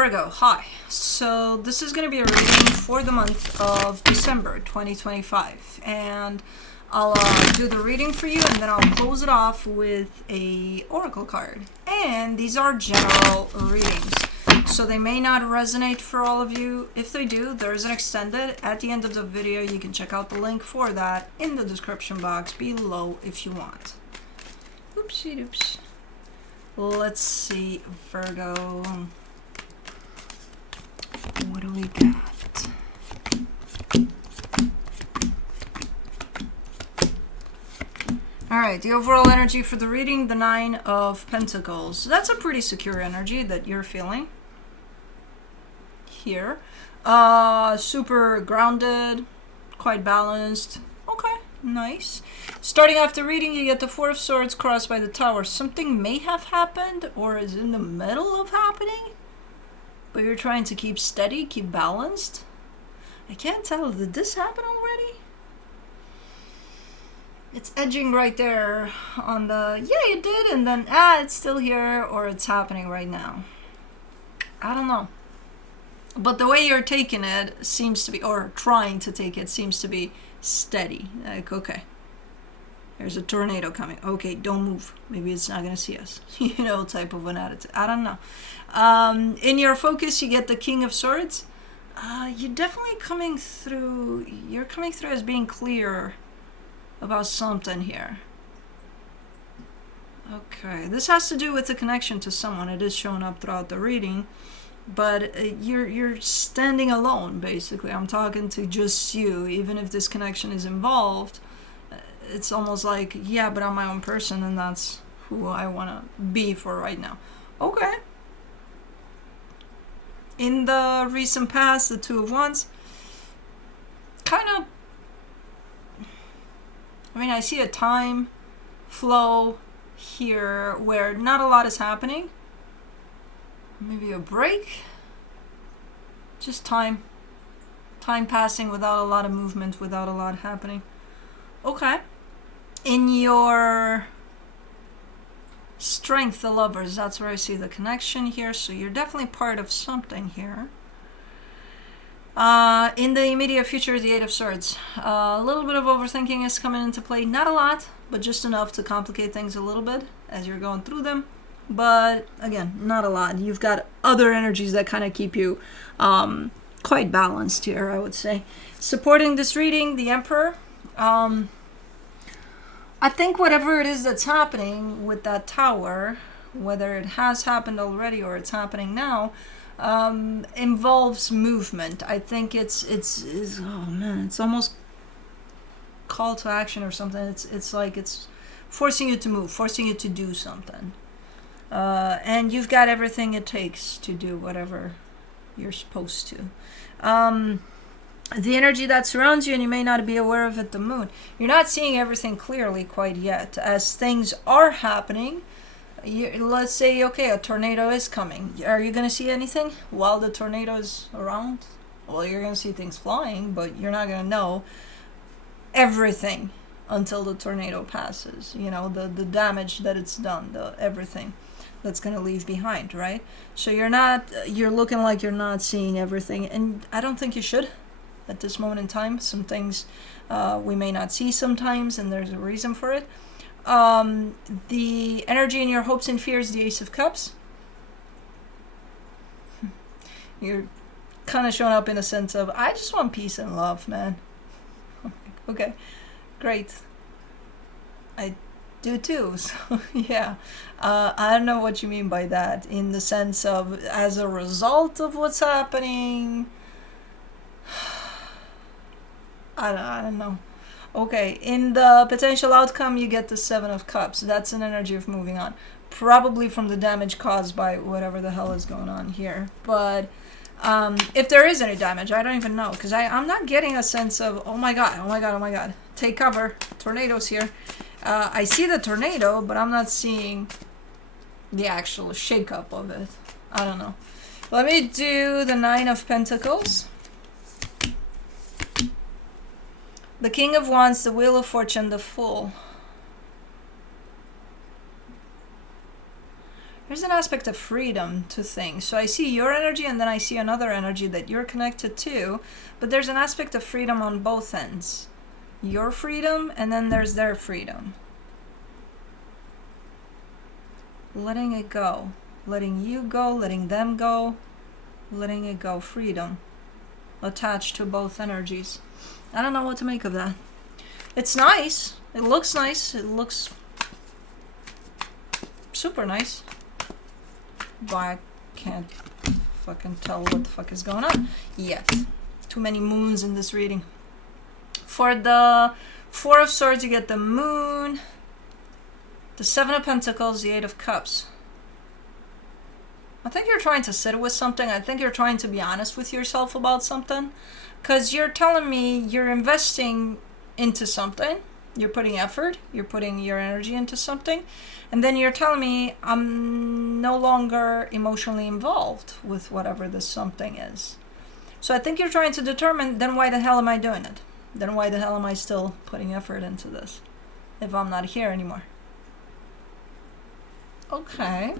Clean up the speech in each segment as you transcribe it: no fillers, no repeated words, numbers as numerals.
Virgo, hi. So this is going to be a reading for the month of December 2025. And I'll do the reading for you and then I'll close it off with a oracle card. And these are general readings, so they may not resonate for all of you. If they do, there is an extended at the end of the video. You can check out the link for that in the description box below if you want. Oopsie doops. Let's see, Virgo. What do we got? Alright, the overall energy for the reading, the Nine of Pentacles. That's a pretty secure energy that you're feeling here. Super grounded, quite balanced. Okay, nice. Starting off the reading, you get the Four of Swords crossed by the Tower. Something may have happened or is in the middle of happening, but you're trying to keep steady, keep balanced. I can't tell. Did this happen already? It's edging right there on the, yeah, it did, and then, it's still here, or it's happening right now. I don't know. But the way you're taking it seems to be, or trying to take it, seems to be steady. Like, okay, there's a tornado coming. Okay, don't move. Maybe it's not going to see us. You know, type of an attitude. I don't know. In your focus, you get the King of Swords. You're definitely coming through. You're coming through as being clear about something here. Okay, this has to do with the connection to someone. It is showing up throughout the reading, but you're standing alone, basically. I'm talking to just you. Even if this connection is involved, it's almost like, yeah, but I'm my own person, and that's who I want to be for right now. Okay. In the recent past, the Two of Wands, kind of, I mean, I see a time flow here where not a lot is happening. Maybe a break. Just time. Time passing without a lot of movement, without a lot happening. Okay. In your Strength, the Lovers, that's where I see the connection here. So you're definitely part of something here. In the immediate future, the Eight of Swords. A little bit of overthinking is coming into play. Not a lot, but just enough to complicate things a little bit as you're going through them. But again, not a lot. You've got other energies that kind of keep you quite balanced here, I would say. Supporting this reading, the Emperor. I think whatever it is that's happening with that tower, whether it has happened already or it's happening now, involves movement. I think it's oh man, it's almost call to action or something. It's like it's forcing you to move, forcing you to do something. And you've got everything it takes to do whatever you're supposed to. The energy that surrounds you, and you may not be aware of it, the Moon. You're not seeing everything clearly quite yet. As things are happening, let's say, okay, a tornado is coming. Are you going to see anything while the tornado is around? Well, you're going to see things flying, but you're not going to know everything until the tornado passes. You know, the damage that it's done, everything that's going to leave behind, right? So you're looking like you're not seeing everything, and I don't think you should. At this moment in time, some things we may not see sometimes, and there's a reason for it. The energy in your hopes and fears, the Ace of Cups. You're kind of showing up in a sense of, I just want peace and love, man. Okay, great. I do too, so yeah. I don't know what you mean by that, in the sense of, as a result of what's happening, I don't know. Okay, in the potential outcome, you get the Seven of Cups. That's an energy of moving on. Probably from the damage caused by whatever the hell is going on here. But if there is any damage, I don't even know. Because I'm not getting a sense of, oh my god, oh my god, oh my god. Take cover. Tornadoes here. I see the tornado, but I'm not seeing the actual shakeup of it. I don't know. Let me do the Nine of Pentacles. The King of Wands, the Wheel of Fortune, the Fool. there's an aspect of freedom to things. So I see your energy and then I see another energy that you're connected to, but there's an aspect of freedom on both ends. Your freedom and then there's their freedom. Letting it go. Letting you go, letting them go, letting it go. Freedom attached to both energies. I don't know what to make of that. It's nice. It looks nice. It looks super nice. But I can't fucking tell what the fuck is going on yet. Too many moons in this reading. For the Four of Swords, you get the Moon, the Seven of Pentacles, the Eight of Cups. I think you're trying to sit with something. I think you're trying to be honest with yourself about something. Because you're telling me you're investing into something. You're putting effort. You're putting your energy into something. And then you're telling me I'm no longer emotionally involved with whatever this something is. So I think you're trying to determine, then why the hell am I doing it? Then why the hell am I still putting effort into this if I'm not here anymore? Okay.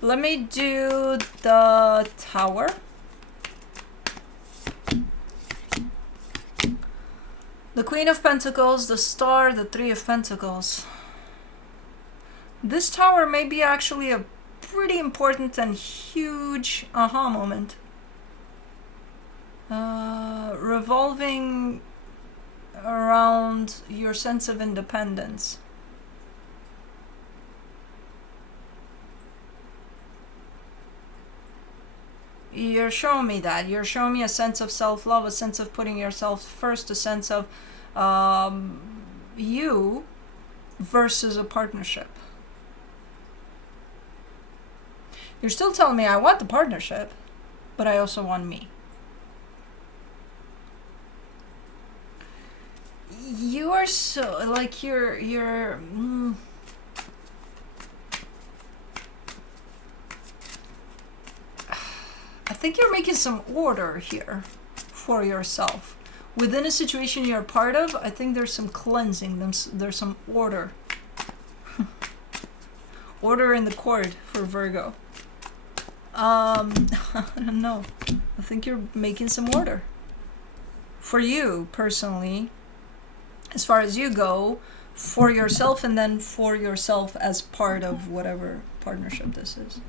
Let me do the Tower. The Queen of Pentacles, the Star, the Three of Pentacles. This Tower may be actually a pretty important and huge aha moment. Revolving around your sense of independence. You're showing me that. You're showing me a sense of self-love, a sense of putting yourself first, a sense of you versus a partnership. You're still telling me I want the partnership, but I also want me. You are so, like, you're I think you're making some order here for yourself. Within a situation you're part of, I think there's some cleansing, there's some order. Order in the court for Virgo. I don't know. I think you're making some order. For you, personally, as far as you go, for yourself and then for yourself as part of whatever partnership this is.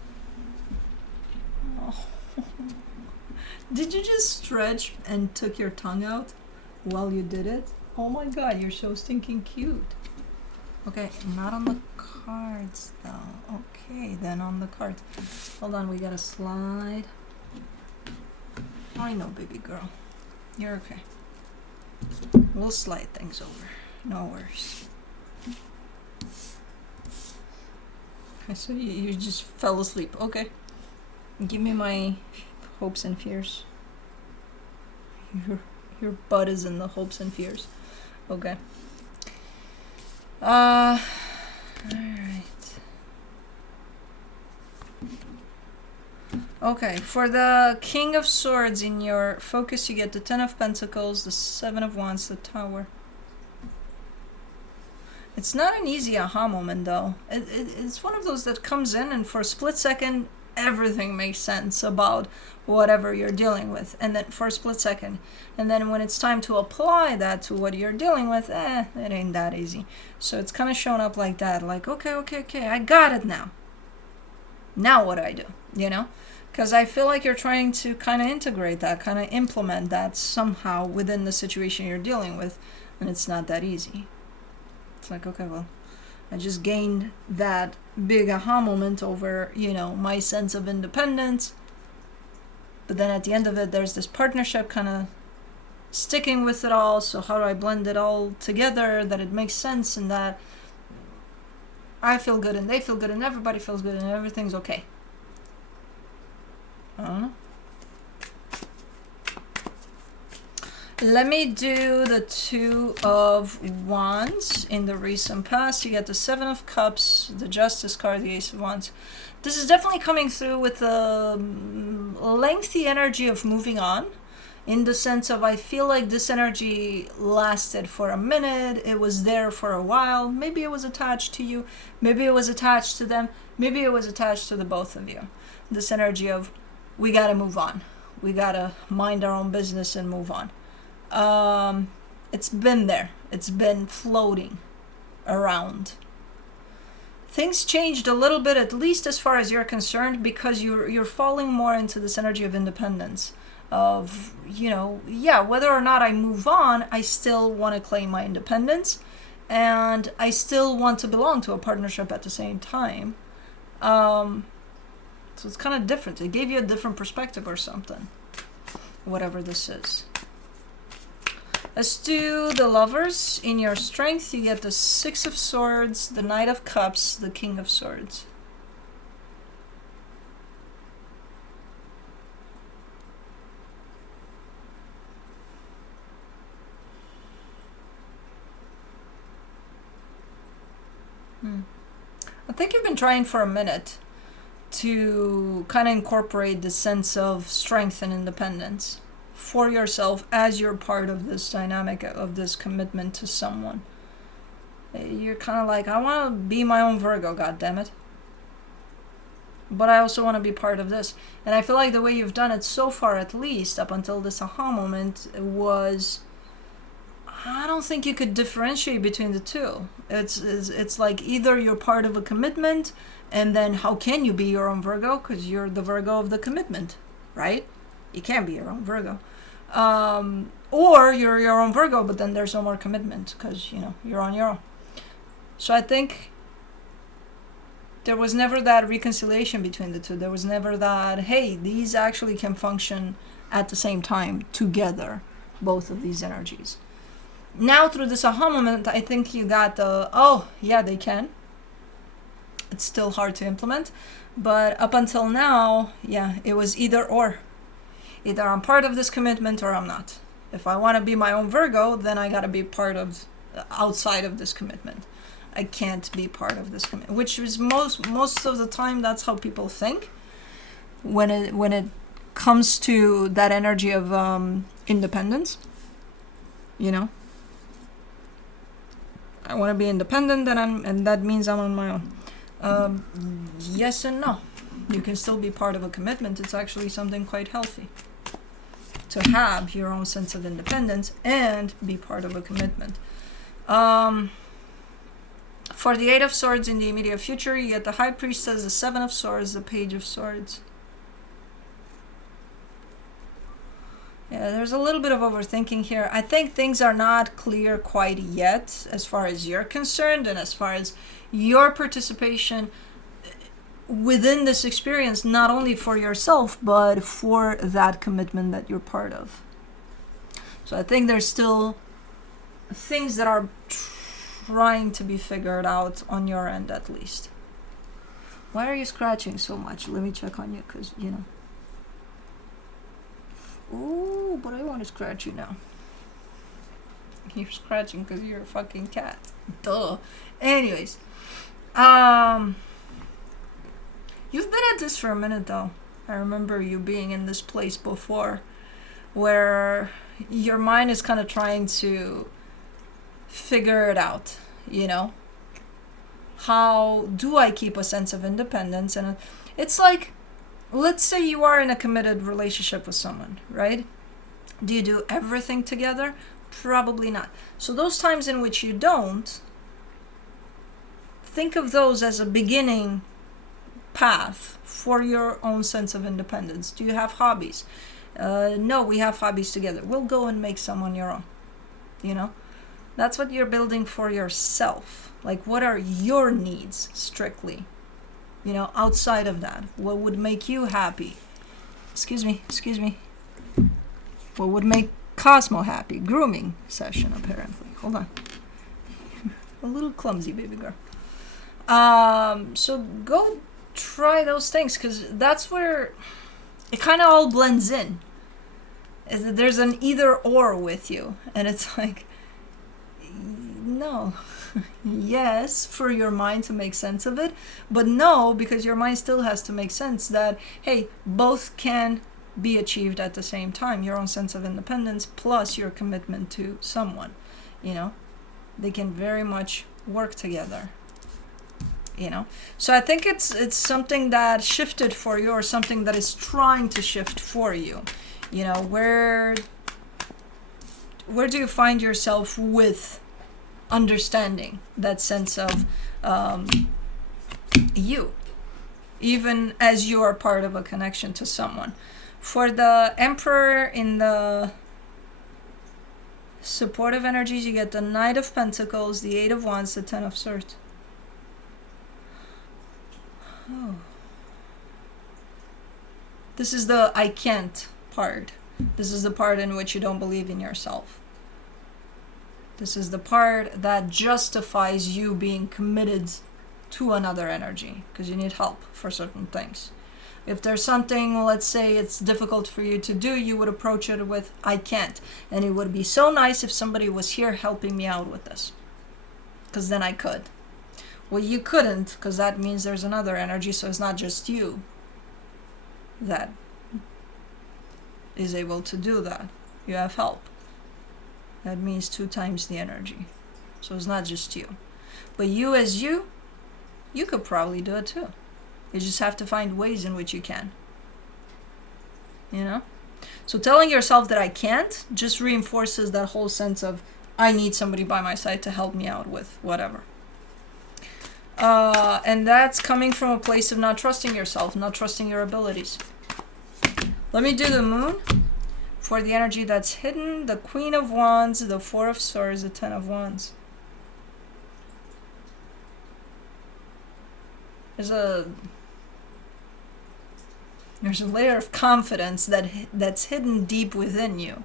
Oh. Did you just stretch and took your tongue out while you did it? Oh my god, you're so stinking cute. Okay, not on the cards though. Okay, then on the cards. Hold on, we gotta slide. I know, baby girl. You're okay. We'll slide things over. No worries. So you just fell asleep. Okay. Give me my hopes and fears. Your butt is in the hopes and fears. Okay. Alright. Okay, for the King of Swords in your focus, you get the Ten of Pentacles, the Seven of Wands, the Tower. It's not an easy aha moment, though. It's one of those that comes in, and for a split second, everything makes sense about whatever you're dealing with. And then for a split second. And then when it's time to apply that to what you're dealing with, it ain't that easy. So it's kind of shown up like that. Like, okay, I got it now. Now what do I do? You know? Because I feel like you're trying to kind of integrate that, kind of implement that somehow within the situation you're dealing with. And it's not that easy. It's like, okay, well, I just gained that big aha moment over, you know, my sense of independence. But then at the end of it, there's this partnership kind of sticking with it all. So how do I blend it all together that it makes sense and that I feel good and they feel good and everybody feels good and everything's okay? I don't know. Let me do the Two of Wands. In the recent past, you get the Seven of Cups, the Justice card, the Ace of Wands. This is definitely coming through with a lengthy energy of moving on. in the sense of I feel like this energy lasted for a minute, it was there for a while, maybe it was attached to you, maybe it was attached to them, maybe it was attached to the both of you. This energy of we gotta move on, we gotta mind our own business and move on. It's been there, it's been floating around. Things changed a little bit, at least as far as you're concerned, because you're falling more into this energy of independence. Of, whether or not I move on, I still want to claim my independence, and I still want to belong to a partnership at the same time. So it's kind of different. It gave you a different perspective or something, whatever this is. Let's do the Lovers. In your strength, you get the Six of Swords, the Knight of Cups, the King of Swords. I think you've been trying for a minute to kind of incorporate the sense of strength and independence for yourself as you're part of this dynamic, of this commitment to someone. You're kind of like, I want to be my own Virgo, goddammit. But I also want to be part of this. And I feel like the way you've done it so far, at least up until this aha moment, was, I don't think you could differentiate between the two. It's like either you're part of a commitment, and then how can you be your own Virgo? Because you're the Virgo of the commitment, right? You can't be your own Virgo. Or you're your own Virgo, but then there's no more commitment because, you're on your own. So I think there was never that reconciliation between the two. There was never that, hey, these actually can function at the same time together, both of these energies. Now through this aha moment, I think you got the, oh, yeah, they can. It's still hard to implement. But up until now, yeah, it was either or. Either I'm part of this commitment or I'm not. If I want to be my own Virgo, then I got to be part of, outside of this commitment. I can't be part of this commitment, which is most of the time that's how people think when it comes to that energy of independence. I want to be independent, and that means I'm on my own. Yes and no. You can still be part of a commitment. It's actually something quite healthy to have your own sense of independence and be part of a commitment. For the Eight of Swords in the immediate future, you get the High Priestess, the Seven of Swords, the Page of Swords. Yeah, there's a little bit of overthinking here. I think things are not clear quite yet as far as you're concerned and as far as your participation within this experience, not only for yourself, but for that commitment that you're part of. So I think there's still things that are trying to be figured out on your end, at least. Why are you scratching so much? Let me check on you, because, Oh, but I want to scratch you now. You're scratching because you're a fucking cat. Duh. Anyways. You've been at this for a minute, though. I remember you being in this place before where your mind is kind of trying to figure it out, How do I keep a sense of independence? And it's like, let's say you are in a committed relationship with someone, right? Do you do everything together? Probably not. So those times in which you don't, think of those as a beginning path for your own sense of independence. Do you have hobbies? No, we have hobbies together. We'll go and make some on your own. That's what you're building for yourself. Like, what are your needs strictly? Outside of that, what would make you happy? Excuse me. What would make Cosmo happy? Grooming session, apparently. Hold on. A little clumsy, baby girl. So go try those things, because that's where it kind of all blends in. There's an either or with you, and it's like, no. Yes, for your mind to make sense of it, but no, because your mind still has to make sense that, hey, both can be achieved at the same time. Your own sense of independence plus your commitment to someone, you know, they can very much work together, you know. So I think it's something that shifted for you, or something that is trying to shift for you, you know. Where do you find yourself with understanding that sense of you, even as you are part of a connection to someone? For the Emperor in the supportive energies, you get the Knight of Pentacles, the Eight of Wands, the Ten of Swords. Oh. This is the I can't part. This is the part in which you don't believe in yourself. This is the part that justifies you being committed to another energy, because you need help for certain things. If there's something, let's say it's difficult for you to do, you would approach it with, I can't. And it would be so nice if somebody was here helping me out with this, because then I could. Well, you couldn't, because that means there's another energy, so it's not just you that is able to do that. You have help. That means 2 times the energy. So it's not just you. But you as you could probably do it too. You just have to find ways in which you can. You know? So telling yourself that I can't just reinforces that whole sense of I need somebody by my side to help me out with whatever. And that's coming from a place of not trusting yourself, not trusting your abilities. Let me do the Moon for the energy that's hidden. The Queen of Wands, the Four of Swords, the Ten of Wands. There's a layer of confidence that's hidden deep within you.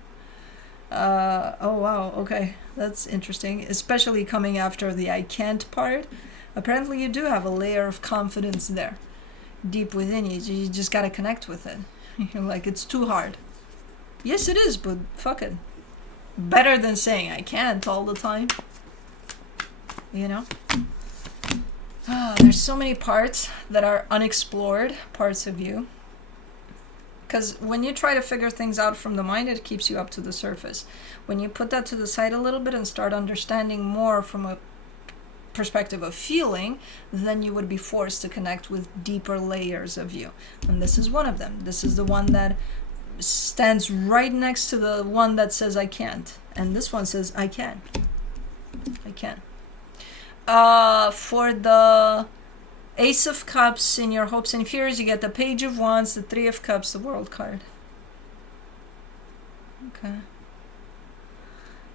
Oh wow, okay, that's interesting. Especially coming after the I can't part. Apparently you do have a layer of confidence there, deep within you. You just gotta connect with it. You're like, it's too hard. Yes, it is, but fuck it. Better than saying I can't all the time. You know? There's so many parts that are unexplored, parts of you. Because when you try to figure things out from the mind, it keeps you up to the surface. When you put that to the side a little bit and start understanding more from a perspective of feeling, then you would be forced to connect with deeper layers of you. And this is one of them. This is the one that stands right next to the one that says I can't. And this one says I can. I can. For the Ace of Cups in your hopes and fears, you get the Page of Wands, the Three of Cups, the World card. Okay.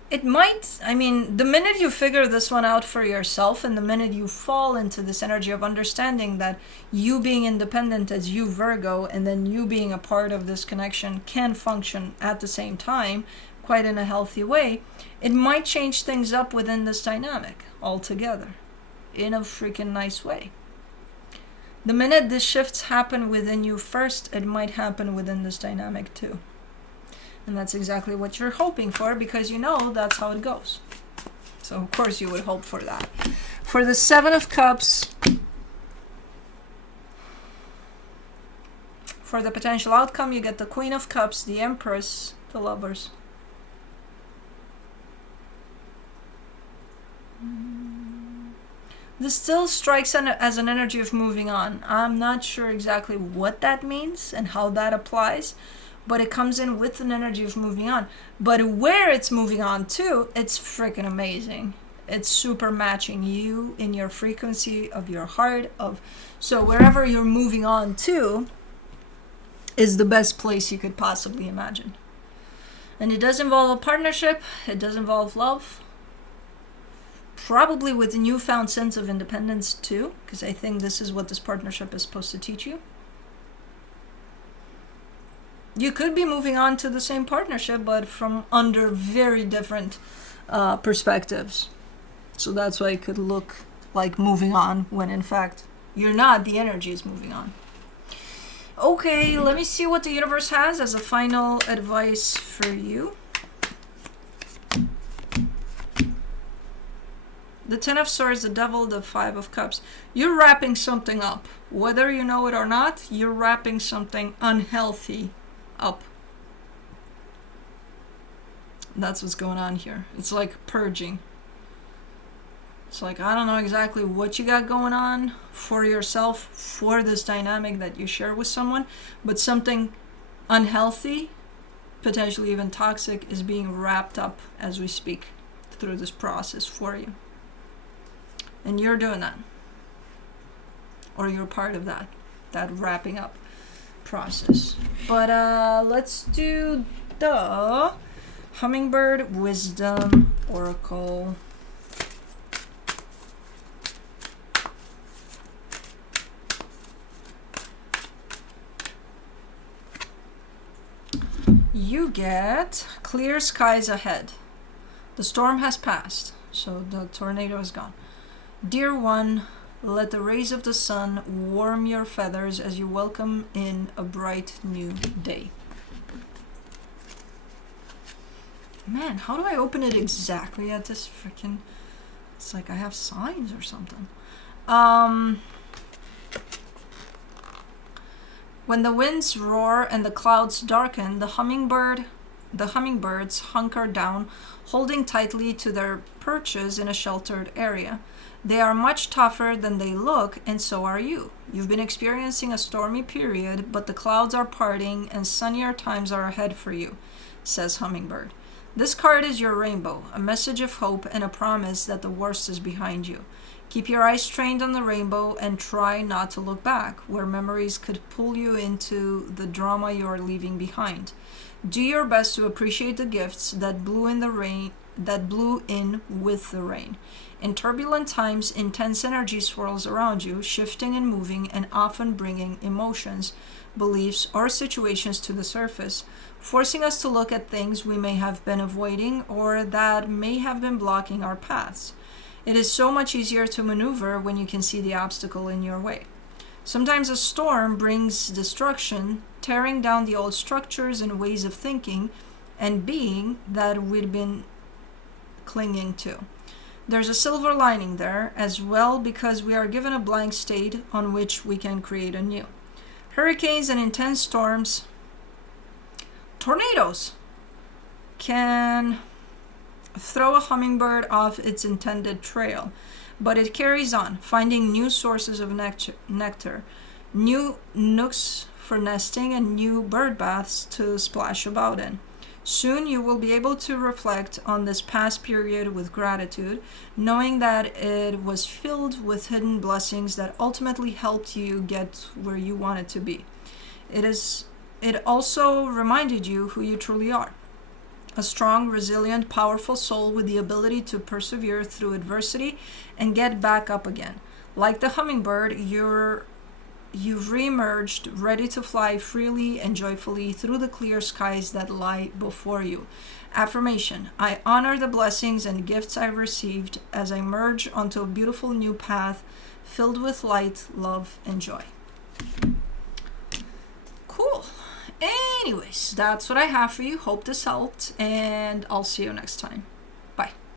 It might, I mean, the minute you figure this one out for yourself, and the minute you fall into this energy of understanding that you being independent as you, Virgo, and then you being a part of this connection can function at the same time, quite in a healthy way, it might change things up within this dynamic altogether, in a freaking nice way. The minute the shifts happen within you first, it might happen within this dynamic too. And that's exactly what you're hoping for, because you know that's how it goes. So of course you would hope for that. For the Seven of Cups, for the potential outcome, you get the Queen of Cups, the Empress, the Lovers. This still strikes as an energy of moving on. I'm not sure exactly what that means and how that applies, but it comes in with an energy of moving on. But where it's moving on to, it's freaking amazing. It's super matching you in your frequency of your heart. So wherever you're moving on to is the best place you could possibly imagine. And it does involve a partnership. It does involve love. Probably with a newfound sense of independence too, because I think this is what this partnership is supposed to teach you. You could be moving on to the same partnership, but from under very different perspectives. So that's why it could look like moving on when in fact you're not. The energy is moving on. Okay, let me see what the universe has as a final advice for you. The Ten of Swords, the Devil, the Five of Cups. You're wrapping something up. Whether you know it or not, you're wrapping something unhealthy up. That's what's going on here. It's like purging. It's like, I don't know exactly what you got going on for yourself, for this dynamic that you share with someone, but something unhealthy, potentially even toxic, is being wrapped up as we speak through this process for you. And you're doing that. Or you're part of that wrapping up process. But let's do the Hummingbird Wisdom Oracle. You get clear skies ahead. The storm has passed, so the tornado is gone. Dear one, let the rays of the sun warm your feathers as you welcome in a bright new day. Man, how do I open it exactly at this freaking... It's like I have signs or something. When the winds roar and the clouds darken, the hummingbirds hunker down, holding tightly to their perches in a sheltered area. They are much tougher than they look, and so are you. You've been experiencing a stormy period, but the clouds are parting and sunnier times are ahead for you, says Hummingbird. This card is your rainbow, a message of hope and a promise that the worst is behind you. Keep your eyes trained on the rainbow and try not to look back, where memories could pull you into the drama you're leaving behind. Do your best to appreciate the gifts that blew in with the rain. In turbulent times, intense energy swirls around you, shifting and moving and often bringing emotions, beliefs, or situations to the surface, forcing us to look at things we may have been avoiding or that may have been blocking our paths. It is so much easier to maneuver when you can see the obstacle in your way. Sometimes a storm brings destruction, tearing down the old structures and ways of thinking and being that we'd been clinging to. There's a silver lining there as well, because we are given a blank state on which we can create anew. Hurricanes and intense storms, tornadoes, can throw a hummingbird off its intended trail, but it carries on, finding new sources of nectar, new nooks for nesting, and new bird baths to splash about in. Soon you will be able to reflect on this past period with gratitude, knowing that it was filled with hidden blessings that ultimately helped you get where you wanted to be. It also reminded you who you truly are. A strong, resilient, powerful soul with the ability to persevere through adversity and get back up again. Like the hummingbird, you've re-emerged, ready to fly freely and joyfully through the clear skies that lie before you. Affirmation: I honor the blessings and gifts I've received as I merge onto a beautiful new path filled with light, love, and joy. Cool. Anyways, that's what I have for you. Hope this helped, and I'll see you next time.